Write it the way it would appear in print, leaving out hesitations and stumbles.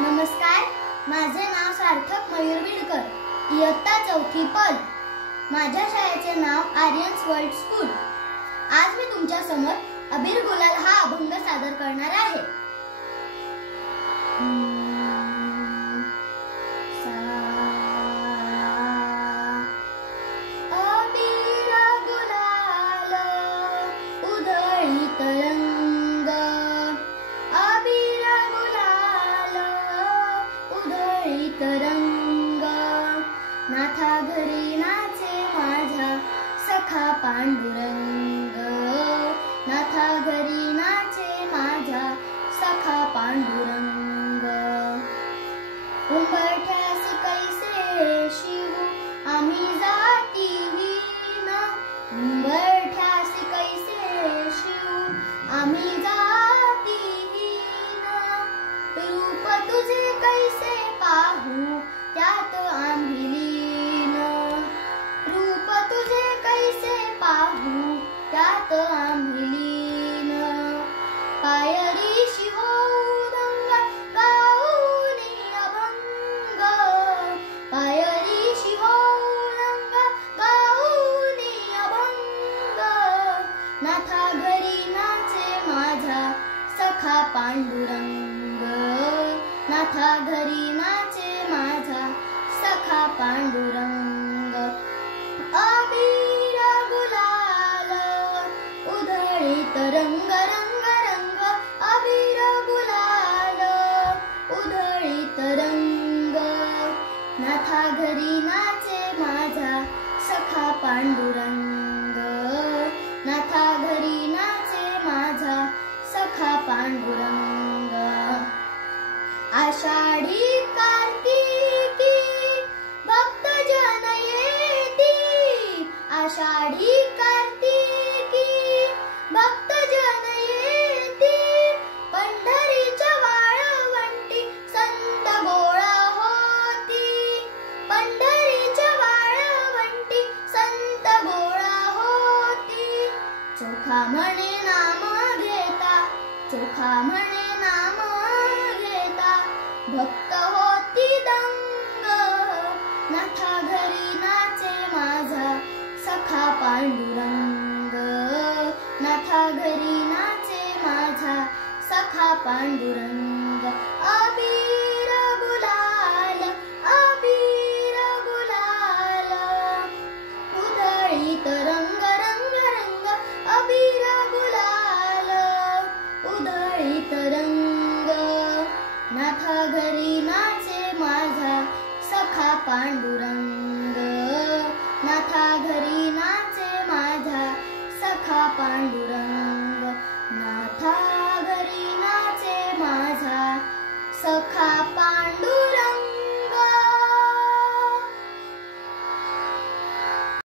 नमस्कार, माझे नाव सार्थक मयूर विडकर, इयत्ता चौथी पल. माझ्या शाळेचे नाव आर्यन्स वर्ल्ड स्कूल. आज मी तुमच्या समोर अबीर गुलाल हा अभंग सादर करणार आहे. तरंग नाथा घरी नाचे माझा सखा पांडुरंग, नाथा घरी नाचे माझा सखा पांडुरंग. उंबरठ्यास कैसे शिवू आम्ही जातीहीन, उंबरठ्यास कैसे शिवू आम्ही जातीहीन. रूप तुझे कैसे पाहू त्यात आम्ही लीन, रूप तुझे कैसे पाहू त्यात आम्ही लीन. पायरीशी होऊ दंग गाऊनी अभंग, पायरीशी होऊ दंग गाऊनी अभंग. नाथा घरी नाचे माझा सखा पांडुरंग, नाथा घरी नाचे माझा सखा पांडुरंग. अबीर गुलाल उधळीत रंग रंग रंग, अबीर गुलाल उधळीत रंग. नाथा घरी नाचे माझा सखा पांडुरंग, नाथा घरी नाचे माझा सखा पांडुरंग. आषाढी कार्तिकी भक्तजन येती, आषाढी कार्तिकी भक्तजन येती. पंढरीच्या वाळवंटी संत गोळा होती, पंढरीच्या वाळवंटी संत गोळा होती. चोखा म्हणे नाम घेता, चोखा म्हणे नाम घेता भक्त होती दंग. नाथा घरी नाचे माझा सखा पांडुरंग, नाथा घरी नाचे माझा सखा पांडुरंग. अबीर गुलाल, अबीर गुलाल उधळीत रंग रंग रंग, अबीर गुलाल उधळीत रंग. नाथा घरी नाचे माझा सखा पांडुरंग, नाथा घरी नाचे माझा सखा पांडुरंग.